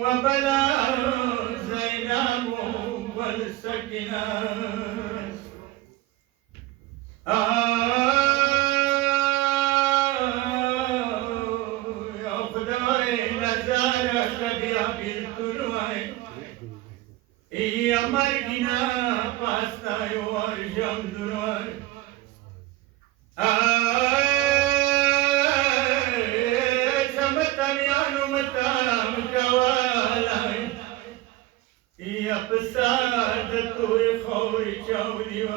وبلا زينب والسكينة يا خداي نزارك بأبي الكلوي يا مرقنا باستا يورجم دنوي سمتم يا نمتام كوالاي يا بساد توي خوري شاولي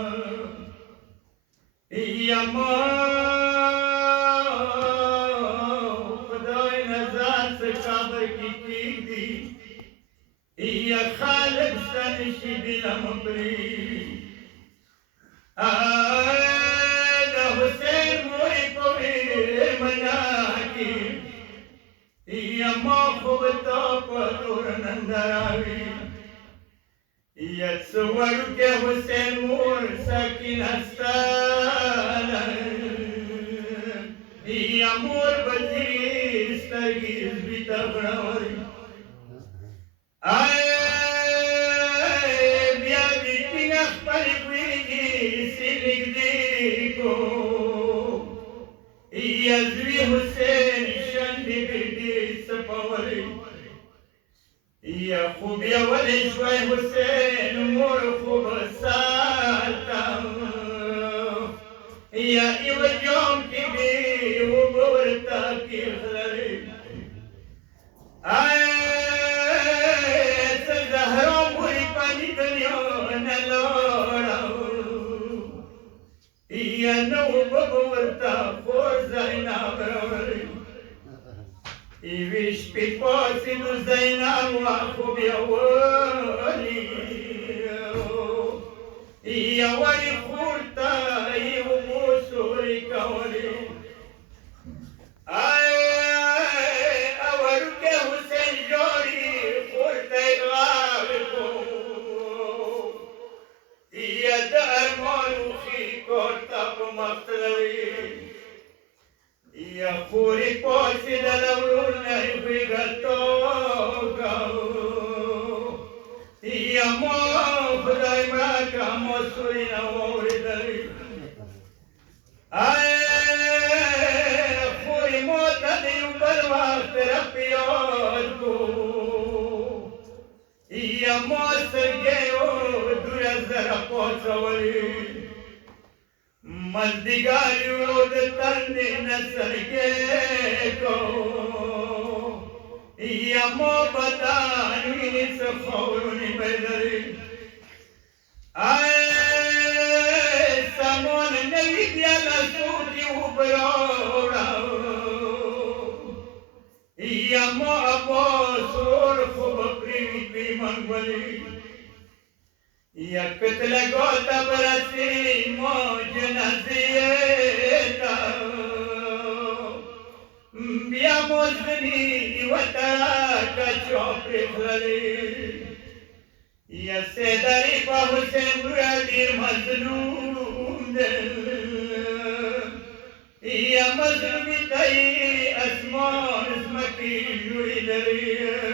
يا ما خداي نزار سكابر کی دی يا خالق سنشي بلا مبري ده حسين موي کوي مناكي يا ما خوبتا پدور نندراوي يا تصور کے حسين مور سكين استانا يا مور بدري استرگيز بتغروري بیا بیٹی خپل ویږي سلیک دی کو یزوی حسین شندې بیٹی سپوري یا خوب یا ولی شوی حسین مور خوب ساتا یا ایو جوم کی بی و بورتا کی خلری يا نوب بورتا خور زينب روري يويش بيبوسي دو زينب واخو بيولي يا ولي خورتا يومو سوري كولي أورك حسين جوري خورتا يغابكو يا درمان وخي كورتا بمقتلي يا خوري قوسي دلورنا يفيغتوكا يا مو خداي ماكا موسورينا ووردلي خوري موتا دي وبالوقت ربيوتكو يا مو سرگيو دورا زرا پوچولي مزدگاریو د تندې نسرګې کو یا مو بدان ویني څخورونی بدري سمون نوی بیا لسوټي وبروړا یا مو ابو سور خوب پریوی پی منګولي يا قتل قوتا برسي موج نزيتا بيا موزني وتاك چوپر خلي يا سيداري پا حسين برادير مظلوم دل يا مظلومي تاي اسمان اسمكي جوي دري